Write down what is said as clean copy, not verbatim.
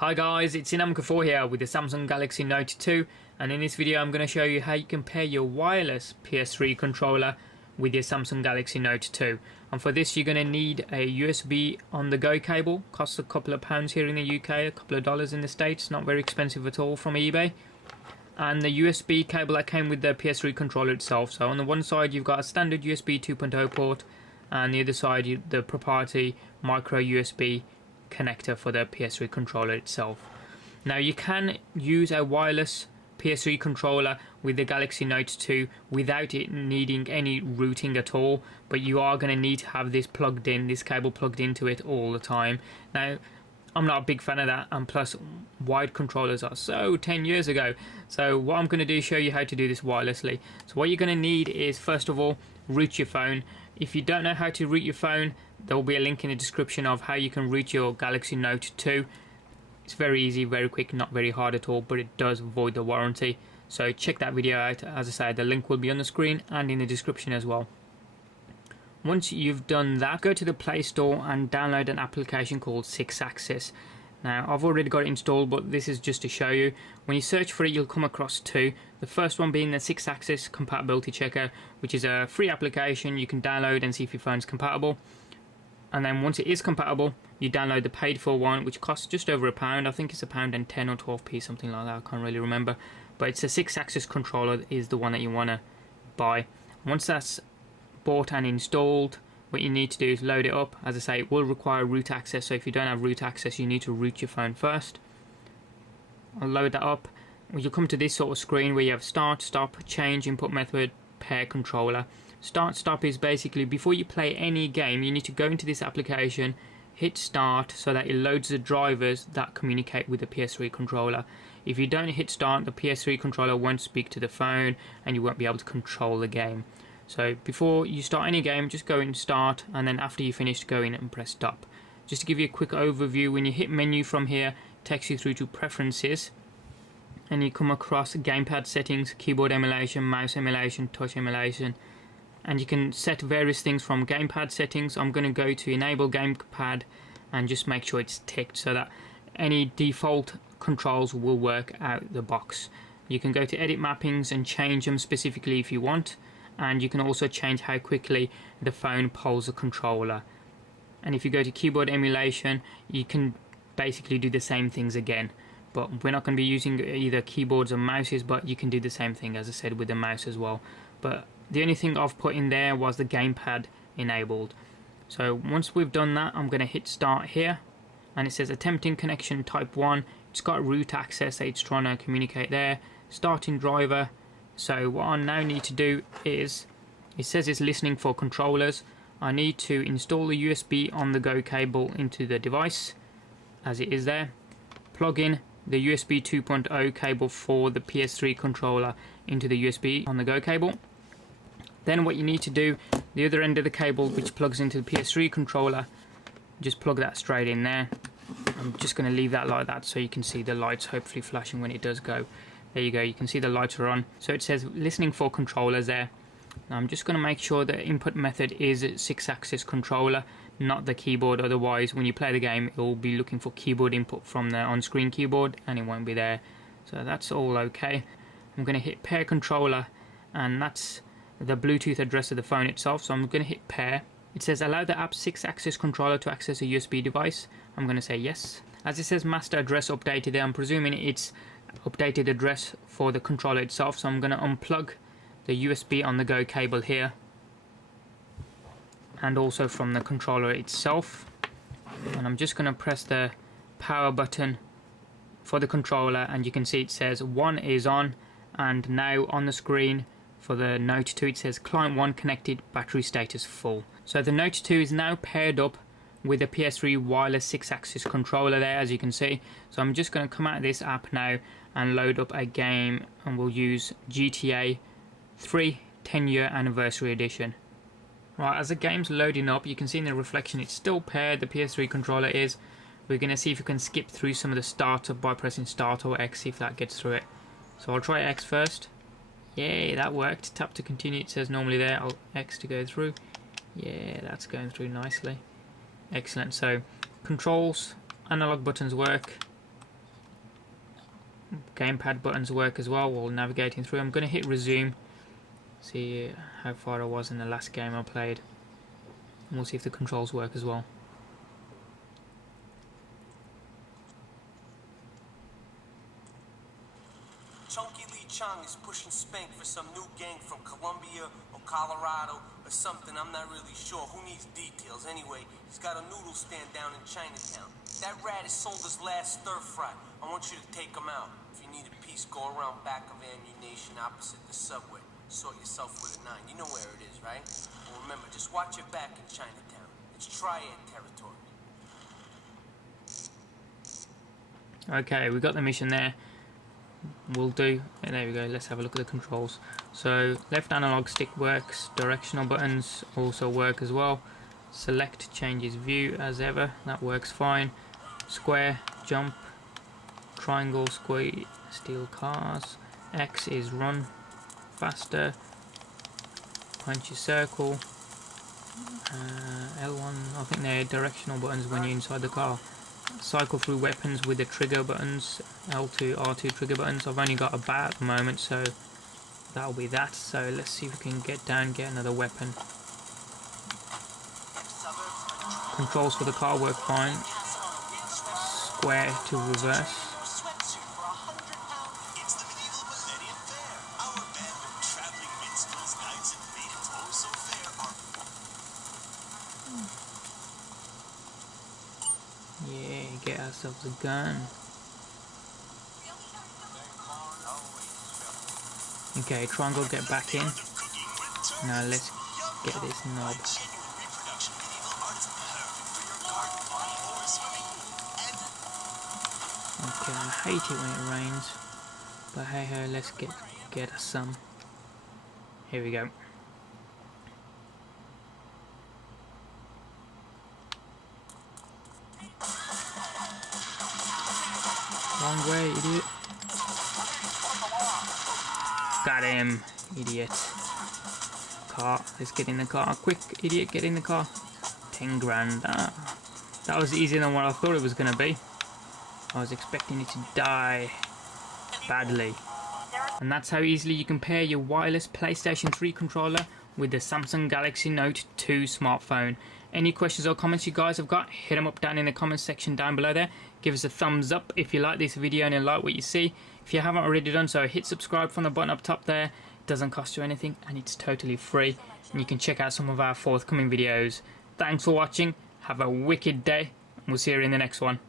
Hi guys, it's Inamka4 here with the Samsung Galaxy Note 2, and in this video I'm going to show you how you can pair your wireless PS3 controller with your Samsung Galaxy Note 2. And for this you're going to need a USB on the go cable. Costs a couple of pounds here in the UK, a couple of dollars in the States, not very expensive at all from eBay. And the USB cable that came with the PS3 controller itself. So on the one side you've got a standard USB 2.0 port, and the other side the proprietary micro USB connector for the PS3 controller itself. Now you can use a wireless PS3 controller with the Galaxy Note 2 without it needing any routing at all, but you are going to need to have this plugged in, this cable plugged into it all the time. Now I'm not a big fan of that, and plus wired controllers are so 10 years ago. So what I'm going to do is show you how to do this wirelessly. So what you're going to need is, first of all, root your phone. If you don't know how to root your phone, there will be a link in the description of how you can root your Galaxy Note 2. It's very easy, very quick, not very hard at all, but it does void the warranty. So check that video out. As I said, the link will be on the screen and in the description as well. Once you've done that, go to the Play Store and download an application called Sixaxis. Now I've already got it installed, but this is just to show you. When you search for it, you'll come across two. The first one being the Sixaxis Compatibility Checker, which is a free application you can download and see if your phone's compatible. And then once it is compatible, you download the paid for one, which costs just over £1. I think it's £1.10 or 12p, something like that. I can't really remember. But it's a Sixaxis controller is the one that you want to buy. Once that's bought and installed, what you need to do is load it up. As I say, it will require root access, so if you don't have root access you need to root your phone first. I'll load that up. You'll come to this sort of screen where you have start, stop, change input method, pair controller. Start, stop is basically before you play any game you need to go into this application, hit start so that it loads the drivers that communicate with the PS3 controller. If you don't hit start, the PS3 controller won't speak to the phone and you won't be able to control the game. So before you start any game, just go in start, and then after you finish, go in and press stop. Just to give you a quick overview, when you hit menu from here, it takes you through to preferences, and you come across gamepad settings, keyboard emulation, mouse emulation, touch emulation, and you can set various things from gamepad settings. I'm going to go to enable gamepad and just make sure it's ticked so that any default controls will work out the box. You can go to edit mappings and change them specifically if you want. And you can also change how quickly the phone pulls the controller. And if you go to keyboard emulation, you can basically do the same things again, but we're not going to be using either keyboards or mouses, but you can do the same thing, as I said, with the mouse as well. But the only thing I've put in there was the gamepad enabled. So once we've done that, I'm going to hit start here, and it says attempting connection type 1. It's got root access, it's trying to communicate there. Starting driver. So what I now need to do is, it says it's listening for controllers. I need to install the USB on the go cable into the device, as it is there. Plug in the USB 2.0 cable for the PS3 controller into the USB on the go cable. Then what you need to do, the other end of the cable which plugs into the PS3 controller, just plug that straight in there. I'm just going to leave that like that so you can see the lights hopefully flashing when it does go. There you go, you can see the lights are on. So it says listening for controllers there. Now I'm just going to make sure the input method is Sixaxis controller, not the keyboard. Otherwise when you play the game it will be looking for keyboard input from the on-screen keyboard and it won't be there. So that's all okay. I'm going to hit pair controller, and that's the Bluetooth address of the phone itself. So I'm going to hit pair. It says allow the app Sixaxis controller to access a USB device. I'm going to say yes. As it says master address updated there, I'm presuming it's updated address for the controller itself. So I'm going to unplug the USB on the go cable here, and also from the controller itself, and I'm just going to press the power button for the controller, and you can see it says 1 is on, and now on the screen for the Note 2 it says client 1 connected, battery status full. So the Note 2 is now paired up with a PS3 wireless Sixaxis controller there, as you can see. So I'm just going to come out of this app now and load up a game, and we'll use GTA 3 10-year anniversary edition. Right, as the game's loading up, you can see in the reflection it's still paired, the PS3 controller is. We're going to see if we can skip through some of the startup by pressing start or X, see if that gets through it. So I'll try X first. Yay, that worked. Tap to continue, it says normally there. I'll X to go through. Yeah, that's going through nicely. Excellent. So controls, analog buttons work. gamepad buttons work as well while navigating through. I'm going to hit resume, see how far I was in the last game I played, and we'll see if the controls work as well. Chunky Lee Chong is pushing Spank for some new gang from Colombia or Colorado or something, I'm not really sure. Who needs details? Anyway, he's got a noodle stand down in Chinatown. That rat has sold his last stir fry. I want you to take him out. If you need a piece, go around back of Amulation opposite the subway. Sort yourself with a 9. You know where it is, right? Well, remember, just watch your back in Chinatown. It's triad territory. Okay, we got the mission there. Will do. And there we go. Let's have a look at the controls. So left analog stick works, directional buttons also work as well. Select changes view as ever, that works fine. Square, jump, triangle, square, steal cars. X is run faster. Punch is circle. L1, I think they're directional buttons when you're inside the car. Cycle through weapons with the trigger buttons, L2, R2 trigger buttons. I've only got a bat at the moment, so that'll be that. So let's see if we can get down, get another weapon. Controls for the car work fine. Square to reverse. Yeah, get ourselves a gun. Okay, triangle, get back in. Now let's get this knob. Okay, I hate it when it rains, but hey ho, let's get us some. Here we go. Wrong way, idiot. Got him, idiot. Car, let's get in the car. Quick, idiot, get in the car. 10 grand. Ah, that was easier than what I thought it was going to be. I was expecting it to die badly. And that's how easily you can pair your wireless PlayStation 3 controller with the Samsung Galaxy Note 2 smartphone. Any questions or comments you guys have got, hit them up down in the comments section down below there. Give us a thumbs up if you like this video and you like what you see. If you haven't already done so, hit subscribe from the button up top there. It doesn't cost you anything and it's totally free. And you can check out some of our forthcoming videos. Thanks for watching. Have a wicked day. And we'll see you in the next one.